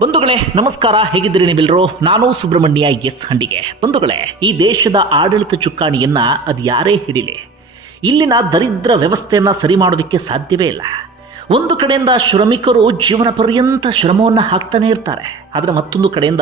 ಬಂಧುಗಳೇ, ನಮಸ್ಕಾರ. ಹೇಗಿದ್ದೀರಿ ನೀವೆಲ್ಲರೂ ನಾನು ಸುಬ್ರಹ್ಮಣ್ಯ ಎಸ್ ಹಂಡಿಗೆ. ಬಂಧುಗಳೇ, ಈ ದೇಶದ ಆಡಳಿತ ಚುಕ್ಕಾಣಿಯನ್ನು ಅದು ಯಾರೇ ಹಿಡಿಲಿ. ಇಲ್ಲಿನ ದರಿದ್ರ ವ್ಯವಸ್ಥೆಯನ್ನು ಸರಿ ಮಾಡೋದಕ್ಕೆ ಸಾಧ್ಯವೇ ಇಲ್ಲ. ಒಂದು ಕಡೆಯಿಂದ ಶ್ರಮಿಕರು ಜೀವನ ಪರ್ಯಂತ ಶ್ರಮವನ್ನು ಹಾಕ್ತಾನೇ ಇರ್ತಾರೆ. ಆದರೆ ಮತ್ತೊಂದು ಕಡೆಯಿಂದ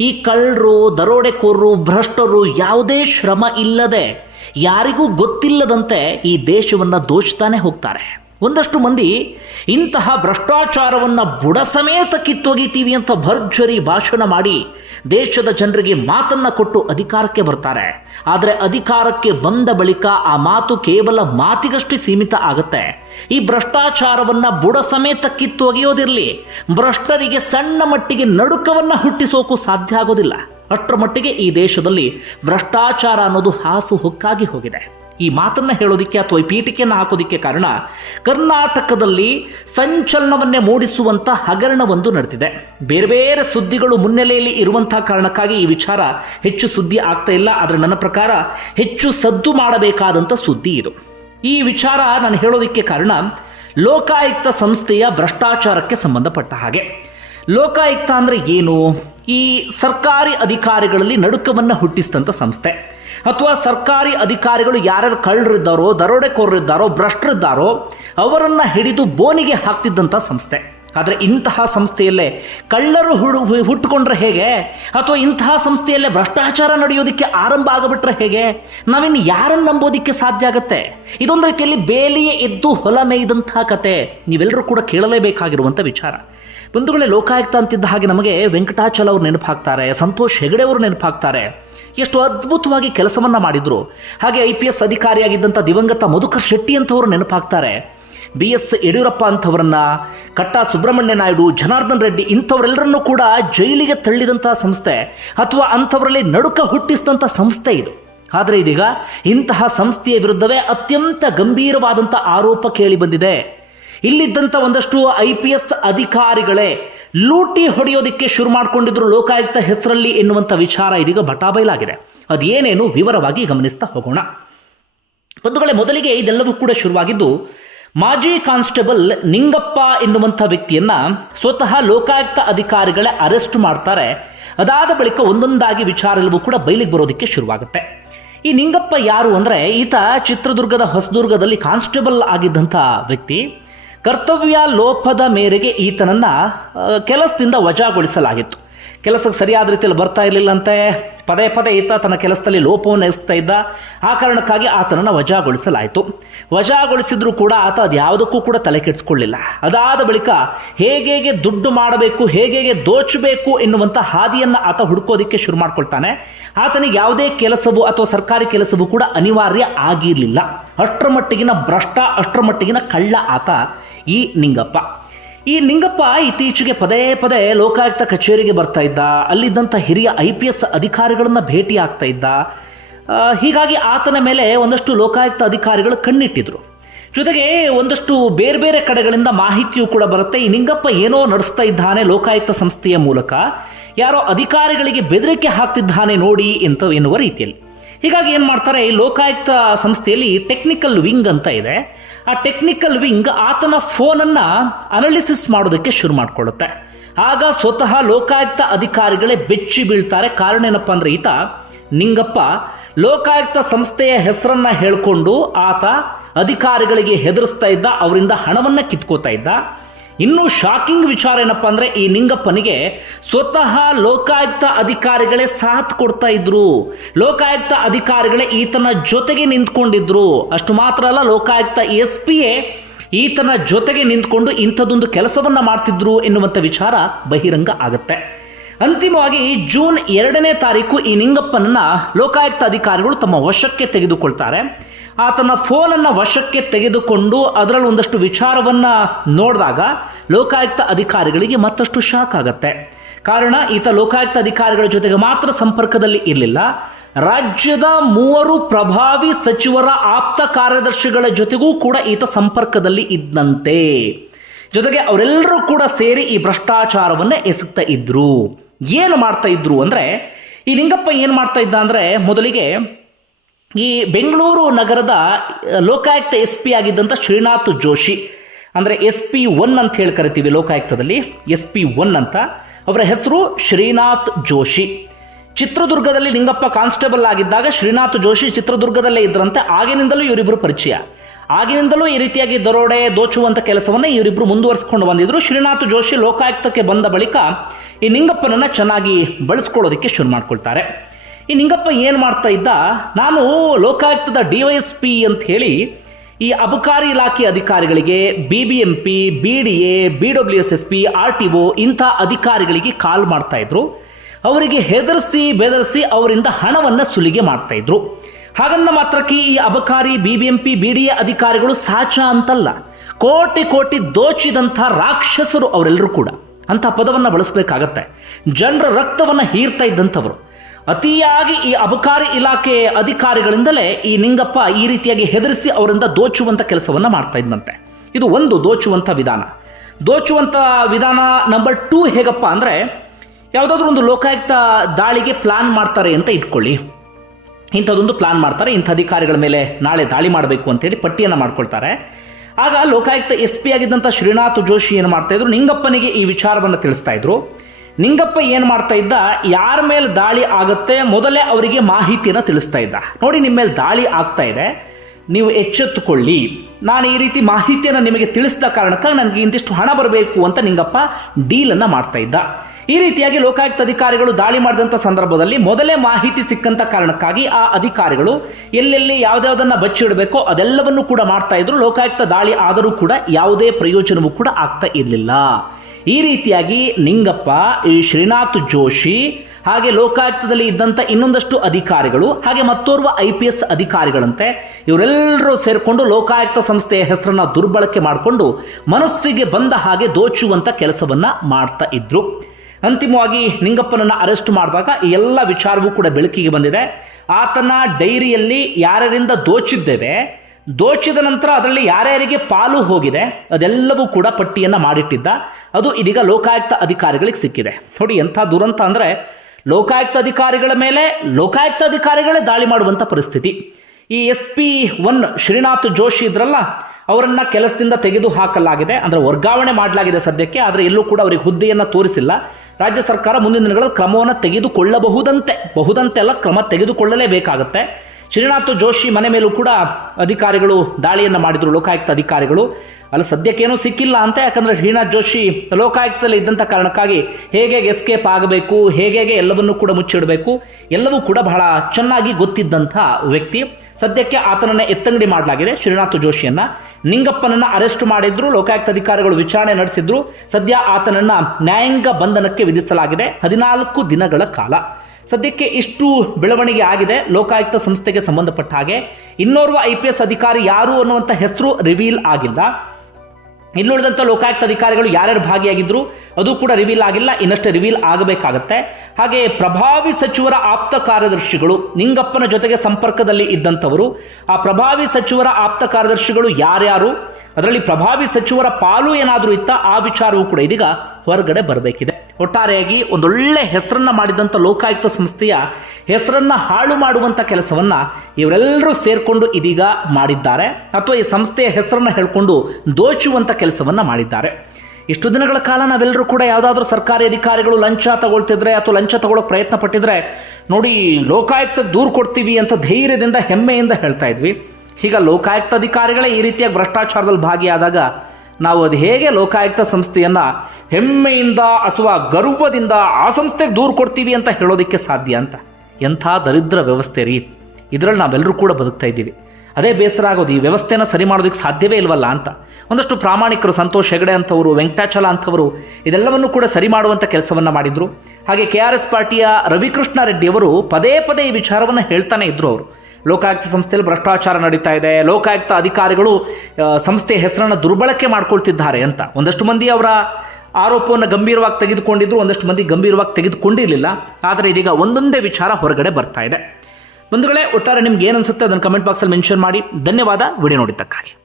ಈ ಕಳ್ಳರು, ದರೋಡೆಕೋರರು, ಭ್ರಷ್ಟರು ಯಾವುದೇ ಶ್ರಮ ಇಲ್ಲದೆ, ಯಾರಿಗೂ ಗೊತ್ತಿಲ್ಲದಂತೆ ಈ ದೇಶವನ್ನು ದೋಚ್ತಾನೆ ಹೋಗ್ತಾರೆ. ಒಂದಷ್ಟು ಮಂದಿ ಇಂತಹ ಭ್ರಷ್ಟಾಚಾರವನ್ನು ಬುಡ ಸಮೇತ ಕಿತ್ತೊಗಿತೀವಿ ಅಂತ ಭರ್ಜರಿ ಭಾಷಣ ಮಾಡಿ ದೇಶದ ಜನರಿಗೆ ಮಾತನ್ನ ಕೊಟ್ಟು ಅಧಿಕಾರಕ್ಕೆ ಬರ್ತಾರೆ. ಆದರೆ ಅಧಿಕಾರಕ್ಕೆ ಬಂದ ಬಳಿಕ ಆ ಮಾತು ಕೇವಲ ಮಾತಿಗಷ್ಟೇ ಸೀಮಿತ ಆಗುತ್ತೆ. ಈ ಭ್ರಷ್ಟಾಚಾರವನ್ನು ಬುಡ ಸಮೇತ ಕಿತ್ತೊಗೆಯೋದಿರಲಿ, ಭ್ರಷ್ಟರಿಗೆ ಸಣ್ಣ ಮಟ್ಟಿಗೆ ನಡುಕವನ್ನು ಹುಟ್ಟಿಸೋಕು ಸಾಧ್ಯ ಆಗೋದಿಲ್ಲ. ಅಷ್ಟರ ಮಟ್ಟಿಗೆ ಈ ದೇಶದಲ್ಲಿ ಭ್ರಷ್ಟಾಚಾರ ಅನ್ನೋದು ಹಾಸು ಹೊಕ್ಕಾಗಿ ಹೋಗಿದೆ. ಈ ಮಾತನ್ನು ಹೇಳೋದಿಕ್ಕೆ ಅಥವಾ ಈ ಪೀಠಿಕೆಯನ್ನು ಹಾಕೋದಿಕ್ಕೆ ಕಾರಣ ಕರ್ನಾಟಕದಲ್ಲಿ ಸಂಚಲನವನ್ನೇ ಮೂಡಿಸುವಂಥ ಹಗರಣವೊಂದು ನಡೆದಿದೆ. ಬೇರೆ ಬೇರೆ ಸುದ್ದಿಗಳು ಮುನ್ನೆಲೆಯಲ್ಲಿ ಇರುವಂಥ ಕಾರಣಕ್ಕಾಗಿ ಈ ವಿಚಾರ ಹೆಚ್ಚು ಸುದ್ದಿ ಆಗ್ತಾ ಇಲ್ಲ. ಆದರೆ ನನ್ನ ಪ್ರಕಾರ ಹೆಚ್ಚು ಸದ್ದು ಮಾಡಬೇಕಾದಂಥ ಸುದ್ದಿ ಇದು. ಈ ವಿಚಾರ ನಾನು ಹೇಳೋದಕ್ಕೆ ಕಾರಣ ಲೋಕಾಯುಕ್ತ ಸಂಸ್ಥೆಯ ಭ್ರಷ್ಟಾಚಾರಕ್ಕೆ ಸಂಬಂಧಪಟ್ಟ ಹಾಗೆ. ಲೋಕಾಯುಕ್ತ ಅಂದರೆ ಏನು? ಈ ಸರ್ಕಾರಿ ಅಧಿಕಾರಿಗಳಲ್ಲಿ ನಡುಕವನ್ನು ಹುಟ್ಟಿಸಿದಂಥ ಸಂಸ್ಥೆ. ಅಥವಾ ಸರ್ಕಾರಿ ಅಧಿಕಾರಿಗಳು ಯಾರ್ಯಾರು ಕಳ್ಳರಿದ್ದಾರೋ ದರೋಡೆಕೋರರಿದ್ದಾರೋ ಭ್ರಷ್ಟರಿದ್ದಾರೋ ಅವರನ್ನು ಹಿಡಿದು ಬೋನಿಗೆ ಹಾಕ್ತಿದ್ದಂಥ ಸಂಸ್ಥೆ. ಆದರೆ ಇಂತಹ ಸಂಸ್ಥೆಯಲ್ಲೇ ಕಳ್ಳರು ಹುಡು ಹುಟ್ಟುಕೊಂಡ್ರೆ ಹೇಗೆ? ಅಥವಾ ಇಂತಹ ಸಂಸ್ಥೆಯಲ್ಲೇ ಭ್ರಷ್ಟಾಚಾರ ನಡೆಯೋದಕ್ಕೆ ಆರಂಭ ಆಗಿಬಿಟ್ರೆ ಹೇಗೆ? ನಾವಿನ್ನು ಯಾರನ್ನು ನಂಬೋದಕ್ಕೆ ಸಾಧ್ಯ ಆಗುತ್ತೆ? ಇದೊಂದು ರೀತಿಯಲ್ಲಿ ಬೇಲಿಯೇ ಎದ್ದು ಹೊಲ ಮೇಯ್ದಂತಹ ಕತೆ ನೀವೆಲ್ಲರೂ ಕೂಡ ಕೇಳಲೇಬೇಕಾಗಿರುವಂಥ ವಿಚಾರ. ಬಂಧುಗಳೇ, ಲೋಕಾಯುಕ್ತ ಅಂತಿದ್ದ ಹಾಗೆ ನಮಗೆ ವೆಂಕಟಾಚಲ ಅವರು ನೆನಪಾಗ್ತಾರೆ, ಸಂತೋಷ್ ಹೆಗಡೆ ಅವರು ನೆನಪಾಗ್ತಾರೆ. ಎಷ್ಟು ಅದ್ಭುತವಾಗಿ ಕೆಲಸವನ್ನು ಮಾಡಿದರು. ಹಾಗೆ ಐ ಪಿ ಎಸ್ ಅಧಿಕಾರಿಯಾಗಿದ್ದಂಥ ದಿವಂಗತ ಮಧುಕರ್ ಶೆಟ್ಟಿ ಅಂತವರು ನೆನಪಾಗ್ತಾರೆ. ಬಿ ಎಸ್ ಯಡಿಯೂರಪ್ಪ ಅಂಥವರನ್ನ, ಕಟ್ಟ ಸುಬ್ರಹ್ಮಣ್ಯ ನಾಯ್ಡು, ಜನಾರ್ದನ್ ರೆಡ್ಡಿ ಇಂಥವರೆಲ್ಲರನ್ನೂ ಕೂಡ ಜೈಲಿಗೆ ತಳ್ಳಿದಂಥ ಸಂಸ್ಥೆ ಅಥವಾ ಅಂಥವರಲ್ಲಿ ನಡುಕ ಹುಟ್ಟಿಸಿದಂಥ ಸಂಸ್ಥೆ ಇದು. ಆದರೆ ಇದೀಗ ಇಂತಹ ಸಂಸ್ಥೆಯ ವಿರುದ್ಧವೇ ಅತ್ಯಂತ ಗಂಭೀರವಾದಂಥ ಆರೋಪ ಕೇಳಿ ಬಂದಿದೆ. ಇಲ್ಲಿದ್ದಂಥ ಒಂದಷ್ಟು ಐ ಪಿ ಎಸ್ ಅಧಿಕಾರಿಗಳೇ ಲೂಟಿ ಹೊಡೆಯೋದಕ್ಕೆ ಶುರು ಮಾಡಿಕೊಂಡಿದ್ರು ಲೋಕಾಯುಕ್ತ ಹೆಸರಲ್ಲಿ ಎನ್ನುವಂಥ ವಿಚಾರ ಇದೀಗ ಬಟಾಬೈಲಾಗಿದೆ ಅದೇನೇನು ವಿವರವಾಗಿ ಗಮನಿಸ್ತಾ ಹೋಗೋಣ. ಬಂಧುಗಳೇ, ಮೊದಲಿಗೆ ಇದೆಲ್ಲವೂ ಕೂಡ ಶುರುವಾಗಿದ್ದು ಮಾಜಿ ಕಾನ್ಸ್ಟೇಬಲ್ ನಿಂಗಪ್ಪ ಎನ್ನುವಂಥ ವ್ಯಕ್ತಿಯನ್ನ ಸ್ವತಃ ಲೋಕಾಯುಕ್ತ ಅಧಿಕಾರಿಗಳೇ ಅರೆಸ್ಟ್ ಮಾಡ್ತಾರೆ. ಅದಾದ ಬಳಿಕ ಒಂದೊಂದಾಗಿ ವಿಚಾರ ಎಲ್ಲವೂ ಕೂಡ ಬಯಲಿಗೆ ಬರೋದಕ್ಕೆ ಶುರುವಾಗುತ್ತೆ. ಈ ನಿಂಗಪ್ಪ ಯಾರು ಅಂದರೆ ಈತ ಚಿತ್ರದುರ್ಗದ ಹೊಸದುರ್ಗದಲ್ಲಿ ಕಾನ್ಸ್ಟೇಬಲ್ ಆಗಿದ್ದಂಥ ವ್ಯಕ್ತಿ. ಕರ್ತವ್ಯ ಲೋಪದ ಮೇರೆಗೆ ಈತನನ್ನು ಕೆಲಸದಿಂದ ವಜಾಗೊಳಿಸಲಾಗಿತ್ತು. ಕೆಲಸಕ್ಕೆ ಸರಿಯಾದ ರೀತಿಯಲ್ಲಿ ಬರ್ತಾ ಇರಲಿಲ್ಲಂತೆ. ಪದೇ ಪದೇ ಈತ ತನ್ನ ಕೆಲಸದಲ್ಲಿ ಲೋಪವನ್ನು ಎಸ್ತಾ ಇದ್ದ. ಆ ಕಾರಣಕ್ಕಾಗಿ ಆತನನ್ನು ವಜಾಗೊಳಿಸಲಾಯಿತು. ವಜಾಗೊಳಿಸಿದ್ರೂ ಕೂಡ ಆತ ಅದು ಯಾವುದಕ್ಕೂ ಕೂಡ ತಲೆ ಕೆಡಿಸ್ಕೊಳ್ಳಿಲ್ಲ. ಅದಾದ ಬಳಿಕ ಹೇಗೆ ದುಡ್ಡು ಮಾಡಬೇಕು, ಹೇಗೆ ದೋಚಬೇಕು ಎನ್ನುವಂಥ ಹಾದಿಯನ್ನು ಆತ ಹುಡುಕೋದಿಕ್ಕೆ ಶುರು ಮಾಡ್ಕೊಳ್ತಾನೆ. ಆತನಿಗೆ ಯಾವುದೇ ಕೆಲಸವು ಅಥವಾ ಸರ್ಕಾರಿ ಕೆಲಸವೂ ಕೂಡ ಅನಿವಾರ್ಯ ಆಗಿರಲಿಲ್ಲ. ಅಷ್ಟರ ಮಟ್ಟಿಗಿನ ಭ್ರಷ್ಟ, ಅಷ್ಟರ ಮಟ್ಟಿಗಿನ ಕಳ್ಳ ಆತ ಈ ನಿಂಗಪ್ಪ. ಈ ಲಿಂಗಪ್ಪ ಇತ್ತೀಚೆಗೆ ಪದೇ ಪದೇ ಲೋಕಾಯುಕ್ತ ಕಚೇರಿಗೆ ಬರ್ತಾ ಇದ್ದ. ಅಲ್ಲಿದ್ದಂಥ ಹಿರಿಯ ಐ ಪಿ ಎಸ್ ಅಧಿಕಾರಿಗಳನ್ನು ಭೇಟಿ ಆಗ್ತಾ ಇದ್ದ. ಹೀಗಾಗಿ ಆತನ ಮೇಲೆ ಒಂದಷ್ಟು ಲೋಕಾಯುಕ್ತ ಅಧಿಕಾರಿಗಳು ಕಣ್ಣಿಟ್ಟಿದ್ರು. ಜೊತೆಗೆ ಒಂದಷ್ಟು ಬೇರೆ ಬೇರೆ ಕಡೆಗಳಿಂದ ಮಾಹಿತಿಯೂ ಕೂಡ ಬರುತ್ತೆ. ಈ ನಿಂಗಪ್ಪ ಏನೋ ನಡೆಸ್ತಾ ಇದ್ದಾನೆ ಲೋಕಾಯುಕ್ತ ಸಂಸ್ಥೆಯ ಮೂಲಕ. ಯಾರೋ ಅಧಿಕಾರಿಗಳಿಗೆ ಬೆದರಿಕೆ ಹಾಕ್ತಿದ್ದಾನೆ ನೋಡಿ ಅಂತ ಎನ್ನುವ ರೀತಿಯಲ್ಲಿ. ಹೀಗಾಗಿ ಏನು ಮಾಡ್ತಾರೆ, ಈ ಲೋಕಾಯುಕ್ತ ಸಂಸ್ಥೆಯಲ್ಲಿ ಟೆಕ್ನಿಕಲ್ ವಿಂಗ್ ಅಂತ ಇದೆ. ಆ ಟೆಕ್ನಿಕಲ್ ವಿಂಗ್ ಆತನ ಫೋನನ್ನು ಅನಾಲಿಸಿಸ್ ಮಾಡೋದಕ್ಕೆ ಶುರು ಮಾಡಿಕೊಳ್ಳುತ್ತೆ. ಆಗ ಸ್ವತಃ ಲೋಕಾಯುಕ್ತ ಅಧಿಕಾರಿಗಳೇ ಬೆಚ್ಚಿ ಬೀಳ್ತಾರೆ. ಕಾರಣ ಏನಪ್ಪ ಅಂದ್ರೆ ಈತ ನಿಂಗಪ್ಪ, ಲೋಕಾಯುಕ್ತ ಸಂಸ್ಥೆಯ ಹೆಸರನ್ನ ಹೇಳ್ಕೊಂಡು ಆತ ಅಧಿಕಾರಿಗಳಿಗೆ ಹೆದರಿಸ್ತಾ ಇದ್ದ, ಅವರಿಂದ ಹಣವನ್ನ ಕಿತ್ಕೋತಾ ಇದ್ದ. ಇನ್ನೂ ಶಾಕಿಂಗ್ ವಿಚಾರ ಏನಪ್ಪ ಅಂದರೆ ಈ ನಿಂಗಪ್ಪನಿಗೆ ಸ್ವತಃ ಲೋಕಾಯುಕ್ತ ಅಧಿಕಾರಿಗಳೇ ಸಾಥ್ ಕೊಡ್ತಾ ಇದ್ರು. ಲೋಕಾಯುಕ್ತ ಅಧಿಕಾರಿಗಳೇ ಈತನ ಜೊತೆಗೆ ನಿಂತ್ಕೊಂಡಿದ್ರು. ಅಷ್ಟು ಮಾತ್ರ ಅಲ್ಲ, ಲೋಕಾಯುಕ್ತ ಎಸ್ ಪಿಯೇ ಈತನ ಜೊತೆಗೆ ನಿಂತ್ಕೊಂಡು ಇಂಥದ್ದೊಂದು ಕೆಲಸವನ್ನ ಮಾಡ್ತಿದ್ರು ಎನ್ನುವಂಥ ವಿಚಾರ ಬಹಿರಂಗ ಆಗುತ್ತೆ. ಅಂತಿಮವಾಗಿ ಜೂನ್ ಎರಡನೇ ತಾರೀಕು ಈ ನಿಂಗಪ್ಪನನ್ನ ಲೋಕಾಯುಕ್ತ ಅಧಿಕಾರಿಗಳು ತಮ್ಮ ವಶಕ್ಕೆ ತೆಗೆದುಕೊಳ್ತಾರೆ. ಆತನ ಫೋನನ್ನು ವಶಕ್ಕೆ ತೆಗೆದುಕೊಂಡು ಅದರಲ್ಲಿ ಒಂದಷ್ಟು ವಿಚಾರವನ್ನು ನೋಡಿದಾಗ ಲೋಕಾಯುಕ್ತ ಅಧಿಕಾರಿಗಳಿಗೆ ಮತ್ತಷ್ಟು ಶಾಕ್ ಆಗುತ್ತೆ. ಕಾರಣ, ಈತ ಲೋಕಾಯುಕ್ತ ಅಧಿಕಾರಿಗಳ ಜೊತೆಗೆ ಮಾತ್ರ ಸಂಪರ್ಕದಲ್ಲಿ ಇರಲಿಲ್ಲ. ರಾಜ್ಯದ ಮೂವರು ಪ್ರಭಾವಿ ಸಚಿವರ ಆಪ್ತ ಕಾರ್ಯದರ್ಶಿಗಳ ಜೊತೆಗೂ ಕೂಡ ಈತ ಸಂಪರ್ಕದಲ್ಲಿ ಇದ್ದಂತೆ. ಜೊತೆಗೆ ಅವರೆಲ್ಲರೂ ಕೂಡ ಸೇರಿ ಈ ಭ್ರಷ್ಟಾಚಾರವನ್ನು ಎಸಗ್ತಾ ಇದ್ರು. ಏನು ಮಾಡ್ತಾ ಇದ್ರು ಅಂದರೆ, ಈ ಲಿಂಗಪ್ಪ ಏನು ಮಾಡ್ತಾ ಇದ್ದ ಅಂದರೆ, ಮೊದಲಿಗೆ ಈ ಬೆಂಗಳೂರು ನಗರದ ಲೋಕಾಯುಕ್ತ ಎಸ್ ಪಿ ಆಗಿದ್ದಂಥ ಶ್ರೀನಾಥ್ ಜೋಶಿ, ಅಂದರೆ ಎಸ್ ಪಿ ಒನ್ ಅಂತ ಹೇಳಿ ಕರಿತೀವಿ ಲೋಕಾಯುಕ್ತದಲ್ಲಿ, ಎಸ್ ಪಿ ಒನ್ ಅಂತ, ಅವರ ಹೆಸರು ಶ್ರೀನಾಥ್ ಜೋಶಿ. ಚಿತ್ರದುರ್ಗದಲ್ಲಿ ಲಿಂಗಪ್ಪ ಕಾನ್ಸ್ಟೇಬಲ್ ಆಗಿದ್ದಾಗ ಶ್ರೀನಾಥ್ ಜೋಶಿ ಚಿತ್ರದುರ್ಗದಲ್ಲೇ ಇದ್ರಂತೆ, ಆಗಿನಿಂದಲೂ ಇವರಿಬ್ಬರು ಪರಿಚಯ. ಆಗಿನಿಂದಲೂ ಈ ರೀತಿಯಾಗಿ ದರೋಡೆ ದೋಚುವಂಥ ಕೆಲಸವನ್ನು ಇವರಿಬ್ಬರು ಮುಂದುವರಿಸ್ಕೊಂಡು ಬಂದಿದ್ರು. ಶ್ರೀನಾಥ್ ಜೋಶಿ ಲೋಕಾಯುಕ್ತಕ್ಕೆ ಬಂದ ಬಳಿಕ ಈ ನಿಂಗಪ್ಪನನ್ನು ಚೆನ್ನಾಗಿ ಬಳಸ್ಕೊಳ್ಳೋದಕ್ಕೆ ಶುರು ಮಾಡ್ಕೊಳ್ತಾರೆ. ಈ ನಿಂಗಪ್ಪ ಏನು ಮಾಡ್ತಾ ಇದ್ದ? ನಾನು ಲೋಕಾಯುಕ್ತದ ಡಿ ವೈ ಎಸ್ ಪಿ ಅಂತ ಹೇಳಿ ಈ ಅಬಕಾರಿ ಇಲಾಖೆ ಅಧಿಕಾರಿಗಳಿಗೆ, B B M P, B D A, B W S S P, R T O ಇಂಥ ಅಧಿಕಾರಿಗಳಿಗೆ ಕಾಲ್ ಮಾಡ್ತಾ ಇದ್ರು. ಅವರಿಗೆ ಹೆದರಿಸಿ ಬೆದರಿಸಿ ಅವರಿಂದ ಹಣವನ್ನು ಸುಲಿಗೆ ಮಾಡ್ತಾ ಇದ್ರು. ಹಾಗಂದ ಮಾತ್ರಕ್ಕೆ ಈ ಅಬಕಾರಿ, B B M P, B D A ಅಧಿಕಾರಿಗಳು ಸಾಚ ಅಂತಲ್ಲ. ಕೋಟಿ ಕೋಟಿ ದೋಚಿದಂಥ ರಾಕ್ಷಸರು ಅವರೆಲ್ಲರೂ ಕೂಡ. ಅಂಥ ಪದವನ್ನು ಬಳಸಬೇಕಾಗತ್ತೆ. ಜನರ ರಕ್ತವನ್ನು ಹೀರ್ತಾ ಇದ್ದಂಥವರು. ಅತಿಯಾಗಿ ಈ ಅಬಕಾರಿ ಇಲಾಖೆ ಅಧಿಕಾರಿಗಳಿಂದಲೇ ಈ ನಿಂಗಪ್ಪ ಈ ರೀತಿಯಾಗಿ ಹೆದರಿಸಿ ಅವರಿಂದ ದೋಚುವಂಥ ಕೆಲಸವನ್ನು ಮಾಡ್ತಾ ಇದ್ದಂತೆ ಇದು ಒಂದು ದೋಚುವಂಥ ವಿಧಾನ. ದೋಚುವಂಥ ವಿಧಾನ ನಂಬರ್ ಟೂ ಹೇಗಪ್ಪ ಅಂದರೆ, ಯಾವುದಾದ್ರೂ ಒಂದು ಲೋಕಾಯುಕ್ತ ದಾಳಿಗೆ ಪ್ಲಾನ್ ಮಾಡ್ತಾರೆ ಅಂತ ಇಟ್ಕೊಳ್ಳಿ. ಇಂಥದ್ದೊಂದು ಪ್ಲಾನ್ ಮಾಡ್ತಾರೆ, ಇಂಥ ಅಧಿಕಾರಿಗಳ ಮೇಲೆ ನಾಳೆ ದಾಳಿ ಮಾಡಬೇಕು ಅಂತೇಳಿ ಪಟ್ಟಿಯನ್ನು ಮಾಡ್ಕೊಳ್ತಾರೆ. ಆಗ ಲೋಕಾಯುಕ್ತ ಎಸ್ ಪಿ ಆಗಿದ್ದಂಥ ಶ್ರೀನಾಥ್ ಜೋಶಿ ಏನು ಮಾಡ್ತಾಯಿದ್ರು ನಿಂಗಪ್ಪನಿಗೆ ಈ ವಿಚಾರವನ್ನು ತಿಳಿಸ್ತಾ ಇದ್ರು. ನಿಂಗಪ್ಪ ಏನು ಮಾಡ್ತಾ ಇದ್ದ? ಯಾರ ಮೇಲೆ ದಾಳಿ ಆಗುತ್ತೆ? ಮೊದಲೇ ಅವರಿಗೆ ಮಾಹಿತಿಯನ್ನು ತಿಳಿಸ್ತಾ ಇದ್ದ. ನೋಡಿ ನಿಮ್ಮ ಮೇಲೆ ದಾಳಿ ಆಗ್ತಾ ಇದೆ. ನೀವು ಎಚ್ಚೆತ್ತುಕೊಳ್ಳಿ. ನಾನು ಈ ರೀತಿ ಮಾಹಿತಿಯನ್ನು ನಿಮಗೆ ತಿಳಿಸಿದ ಕಾರಣಕ್ಕೆ ನನಗೆ ಇಂತಿಷ್ಟು ಹಣ ಬರಬೇಕು ಅಂತ ನಿಂಗಪ್ಪ ಡೀಲನ್ನು ಮಾಡ್ತಾ ಇದ್ದ. ಈ ರೀತಿಯಾಗಿ ಲೋಕಾಯುಕ್ತ ಅಧಿಕಾರಿಗಳು ದಾಳಿ ಮಾಡಿದಂಥ ಸಂದರ್ಭದಲ್ಲಿ ಮೊದಲೇ ಮಾಹಿತಿ ಸಿಕ್ಕಂಥ ಕಾರಣಕ್ಕಾಗಿ ಆ ಅಧಿಕಾರಿಗಳು ಎಲ್ಲೆಲ್ಲಿ ಯಾವುದ್ಯಾವುದನ್ನು ಬಚ್ಚಿಡಬೇಕೋ ಅದೆಲ್ಲವನ್ನು ಕೂಡ ಮಾಡ್ತಾ ಇದ್ರು. ಲೋಕಾಯುಕ್ತ ದಾಳಿ ಆದರೂ ಕೂಡ ಯಾವುದೇ ಪ್ರಯೋಜನವೂ ಕೂಡ ಆಗ್ತಾ ಇರಲಿಲ್ಲ. ಈ ರೀತಿಯಾಗಿ ನಿಂಗಪ್ಪ, ಈ ಶ್ರೀನಾಥ್ ಜೋಶಿ, ಹಾಗೆ ಲೋಕಾಯುಕ್ತದಲ್ಲಿ ಇದ್ದಂಥ ಇನ್ನೊಂದಷ್ಟು ಅಧಿಕಾರಿಗಳು, ಹಾಗೆ ಮತ್ತೋರ್ವ ಐ ಪಿ ಎಸ್ ಅಧಿಕಾರಿಗಳಂತೆ ಇವರೆಲ್ಲರೂ ಸೇರಿಕೊಂಡು ಲೋಕಾಯುಕ್ತ ಸಂಸ್ಥೆಯ ಹೆಸರನ್ನ ದುರ್ಬಳಕೆ ಮಾಡಿಕೊಂಡು ಮನಸ್ಸಿಗೆ ಬಂದ ಹಾಗೆ ದೋಚುವಂಥ ಕೆಲಸವನ್ನ ಮಾಡ್ತಾ ಇದ್ರು. ಅಂತಿಮವಾಗಿ ನಿಂಗಪ್ಪನನ್ನು ಅರೆಸ್ಟ್ ಮಾಡಿದಾಗ ಈ ಎಲ್ಲ ವಿಚಾರವೂ ಕೂಡ ಬೆಳಕಿಗೆ ಬಂದಿದೆ. ಆತನ ಡೈರಿಯಲ್ಲಿ ಯಾರರಿಂದ ದೋಚಿದ್ದೇವೆ ದೋಚಿದ ನಂತರ ಅದರಲ್ಲಿ ಯಾರ್ಯಾರಿಗೆ ಪಾಲು ಹೋಗಿದೆ, ಅದೆಲ್ಲವೂ ಕೂಡ ಪಟ್ಟಿಯನ್ನು ಮಾಡಿಟ್ಟಿದ್ದ. ಅದು ಇದೀಗ ಲೋಕಾಯುಕ್ತ ಅಧಿಕಾರಿಗಳಿಗೆ ಸಿಕ್ಕಿದೆ. ನೋಡಿ ಎಂಥ ದುರಂತ ಅಂದರೆ ಲೋಕಾಯುಕ್ತ ಅಧಿಕಾರಿಗಳ ಮೇಲೆ ಲೋಕಾಯುಕ್ತ ಅಧಿಕಾರಿಗಳೇ ದಾಳಿ ಮಾಡುವಂಥ ಪರಿಸ್ಥಿತಿ. ಈ S P one Srinath Joshi ಇದ್ರಲ್ಲ, ಅವರನ್ನು ಕೆಲಸದಿಂದ ತೆಗೆದು ಹಾಕಲಾಗಿದೆ. ಅಂದರೆ ವರ್ಗಾವಣೆ ಮಾಡಲಾಗಿದೆ ಸದ್ಯಕ್ಕೆ, ಆದರೆ ಎಲ್ಲೂ ಕೂಡ ಅವರಿಗೆ ಹುದ್ದೆಯನ್ನು ತೋರಿಸಿಲ್ಲ. ರಾಜ್ಯ ಸರ್ಕಾರ ಮುಂದಿನ ದಿನಗಳಲ್ಲಿ ಕ್ರಮವನ್ನು ತೆಗೆದುಕೊಳ್ಳಬಹುದಂತೆ. ಬಹುದಂತೆ ಅಲ್ಲ, ಕ್ರಮ ತೆಗೆದುಕೊಳ್ಳಲೇಬೇಕಾಗತ್ತೆ. ಶ್ರೀನಾಥ್ ಜೋಶಿ ಮನೆ ಮೇಲೂ ಕೂಡ ಅಧಿಕಾರಿಗಳು ದಾಳಿಯನ್ನು ಮಾಡಿದರು, ಲೋಕಾಯುಕ್ತ ಅಧಿಕಾರಿಗಳು. ಅಲ್ಲಿ, ಸದ್ಯಕ್ಕೇನೂ ಸಿಕ್ಕಿಲ್ಲ ಅಂತ, ಯಾಕಂದರೆ ಶ್ರೀನಾಥ್ ಜೋಶಿ ಲೋಕಾಯುಕ್ತದಲ್ಲಿ ಇದ್ದಂಥ ಕಾರಣಕ್ಕಾಗಿ ಹೇಗೆ ಎಸ್ಕೇಪ್ ಆಗಬೇಕು ಹೇಗೆ ಎಲ್ಲವನ್ನೂ ಕೂಡ ಮುಚ್ಚಿಡಬೇಕು, ಎಲ್ಲವೂ ಕೂಡ ಬಹಳ ಚೆನ್ನಾಗಿ ಗೊತ್ತಿದ್ದಂಥ ವ್ಯಕ್ತಿ. ಸದ್ಯಕ್ಕೆ ಆತನನ್ನು ಎತ್ತಂಗಡಿ ಮಾಡಲಾಗಿದೆ ಶ್ರೀನಾಥ್ ಜೋಶಿಯನ್ನು. ನಿಂಗಪ್ಪನನ್ನು ಅರೆಸ್ಟ್ ಮಾಡಿದ್ರು, ಲೋಕಾಯುಕ್ತ ಅಧಿಕಾರಿಗಳು ವಿಚಾರಣೆ ನಡೆಸಿದ್ರು. ಸದ್ಯ ಆತನನ್ನು ನ್ಯಾಯಾಂಗ ಬಂಧನಕ್ಕೆ ವಿಧಿಸಲಾಗಿದೆ ಹದಿನಾಲ್ಕು ದಿನಗಳ ಕಾಲ. ಸದ್ಯಕ್ಕೆ ಇಷ್ಟು ಬೆಳವಣಿಗೆ ಆಗಿದೆ. ಲೋಕಾಯುಕ್ತ ಸಂಸ್ಥೆಗೆ ಸಂಬಂಧಪಟ್ಟ ಹಾಗೆ. ಇನ್ನೋರ್ವ ಐ ಪಿ ಎಸ್ ಅಧಿಕಾರಿ ಯಾರು ಅನ್ನುವಂಥ ಹೆಸರು ರಿವೀಲ್ ಆಗಿಲ್ಲ. ಇನ್ನುಳಿದಂಥ ಲೋಕಾಯುಕ್ತ ಅಧಿಕಾರಿಗಳು ಯಾರ್ಯಾರು ಭಾಗಿಯಾಗಿದ್ದರು ಅದು ಕೂಡ ರಿವೀಲ್ ಆಗಿಲ್ಲ. ಇನ್ನಷ್ಟು ರಿವೀಲ್ ಆಗಬೇಕಾಗತ್ತೆ. ಹಾಗೆ ಪ್ರಭಾವಿ ಸಚಿವರ ಆಪ್ತ ಕಾರ್ಯದರ್ಶಿಗಳು, ನಿಂಗಪ್ಪನ ಜೊತೆಗೆ ಸಂಪರ್ಕದಲ್ಲಿ ಇದ್ದಂಥವರು, ಆ ಪ್ರಭಾವಿ ಸಚಿವರ ಆಪ್ತ ಕಾರ್ಯದರ್ಶಿಗಳು ಯಾರ್ಯಾರು, ಅದರಲ್ಲಿ ಪ್ರಭಾವಿ ಸಚಿವರ ಪಾಲು ಏನಾದರೂ ಇತ್ತ, ಆ ವಿಚಾರವೂ ಕೂಡ ಇದೀಗ ಹೊರಗಡೆ ಬರಬೇಕಿದೆ. ಒಟ್ಟಾರೆಯಾಗಿ ಒಂದೊಳ್ಳೆ ಹೆಸರನ್ನು ಮಾಡಿದಂಥ ಲೋಕಾಯುಕ್ತ ಸಂಸ್ಥೆಯ ಹೆಸರನ್ನು ಹಾಳು ಮಾಡುವಂಥ ಕೆಲಸವನ್ನು ಇವರೆಲ್ಲರೂ ಸೇರಿಕೊಂಡು ಇದೀಗ ಮಾಡಿದ್ದಾರೆ. ಅಥವಾ ಈ ಸಂಸ್ಥೆಯ ಹೆಸರನ್ನು ಹೇಳಿಕೊಂಡು ದೋಚುವಂಥ ಕೆಲಸವನ್ನು ಮಾಡಿದ್ದಾರೆ. ಇಷ್ಟು ದಿನಗಳ ಕಾಲ ನಾವೆಲ್ಲರೂ ಕೂಡ ಯಾವುದಾದ್ರೂ ಸರ್ಕಾರಿ ಅಧಿಕಾರಿಗಳು ಲಂಚ ತಗೊಳ್ತಿದ್ರೆ ಅಥವಾ ಲಂಚ ತಗೊಳ್ಳೋಕೆ ಪ್ರಯತ್ನ ಪಟ್ಟಿದ್ರೆ ನೋಡಿ ಲೋಕಾಯುಕ್ತಕ್ಕೆ ದೂರು ಕೊಡ್ತೀವಿ ಅಂತ ಧೈರ್ಯದಿಂದ, ಹೆಮ್ಮೆಯಿಂದ ಹೇಳ್ತಾ ಇದ್ವಿ. ಈಗ ಲೋಕಾಯುಕ್ತ ಅಧಿಕಾರಿಗಳೇ ಈ ರೀತಿಯಾಗಿ ಭ್ರಷ್ಟಾಚಾರದಲ್ಲಿ ಭಾಗಿಯಾದಾಗ ನಾವು ಅದು ಹೇಗೆ ಲೋಕಾಯುಕ್ತ ಸಂಸ್ಥೆಯನ್ನು ಹೆಮ್ಮೆಯಿಂದ ಅಥವಾ ಗರ್ವದಿಂದ ಆ ಸಂಸ್ಥೆಗೆ ದೂರು ಕೊಡ್ತೀವಿ ಅಂತ ಹೇಳೋದಕ್ಕೆ ಸಾಧ್ಯ ಅಂತ. ಎಂಥ ದರಿದ್ರ ವ್ಯವಸ್ಥೆ ರೀ. ಇದರಲ್ಲಿ ನಾವೆಲ್ಲರೂ ಕೂಡ ಬದುಕ್ತಾ ಇದ್ದೀವಿ. ಅದೇ ಬೇಸರ ಆಗೋದು, ಈ ವ್ಯವಸ್ಥೆನ ಸರಿ ಮಾಡೋದಕ್ಕೆ ಸಾಧ್ಯವೇ ಇಲ್ವಲ್ಲ ಅಂತ. ಒಂದಷ್ಟು ಪ್ರಾಮಾಣಿಕರು ಸಂತೋಷ್ ಹೆಗಡೆ ಅಂಥವರು ವೆಂಕಟಾಚಲ ಅಂಥವರು ಇದೆಲ್ಲವನ್ನು ಕೂಡ ಸರಿ ಮಾಡುವಂಥ ಕೆಲಸವನ್ನು ಮಾಡಿದರು. ಹಾಗೆ ಕೆ ಆರ್ ಎಸ್ ಪಾರ್ಟಿಯ ರವಿಕೃಷ್ಣ ರೆಡ್ಡಿಯವರು ಪದೇ ಪದೇ ಈ ವಿಚಾರವನ್ನು ಹೇಳ್ತಾನೆ ಇದ್ದರು ಅವರು. ಲೋಕಾಯುಕ್ತ ಸಂಸ್ಥೆಯಲ್ಲಿ ಭ್ರಷ್ಟಾಚಾರ ನಡೀತಾ ಇದೆ. ಲೋಕಾಯುಕ್ತ ಅಧಿಕಾರಿಗಳು ಸಂಸ್ಥೆ ಹೆಸರನ್ನು ದುರ್ಬಳಕೆ ಮಾಡ್ಕೊಳ್ತಿದ್ದಾರೆ ಅಂತ. ಒಂದಷ್ಟು ಮಂದಿ ಅವರ ಆರೋಪವನ್ನು ಗಂಭೀರವಾಗಿ ತೆಗೆದುಕೊಂಡಿದ್ರು, ಒಂದಷ್ಟು ಮಂದಿ ಗಂಭೀರವಾಗಿ ತೆಗೆದುಕೊಂಡಿರಲಿಲ್ಲ. ಆದರೆ ಇದೀಗ ಒಂದೊಂದೇ ವಿಚಾರ ಹೊರಗಡೆ ಬರ್ತಾ ಇದೆ. ಬಂಧುಗಳೇ, ಒಟ್ಟಾರೆ ನಿಮ್ಗೆ ಏನು ಅನ್ಸುತ್ತೆ? ಅದನ್ನು ಕಮೆಂಟ್ ಬಾಕ್ಸಲ್ಲಿ ಮೆನ್ಷನ್ ಮಾಡಿ. ಧನ್ಯವಾದ. ವಿಡಿಯೋ ನೋಡಿದ್ದಕ್ಕಾಗಿ.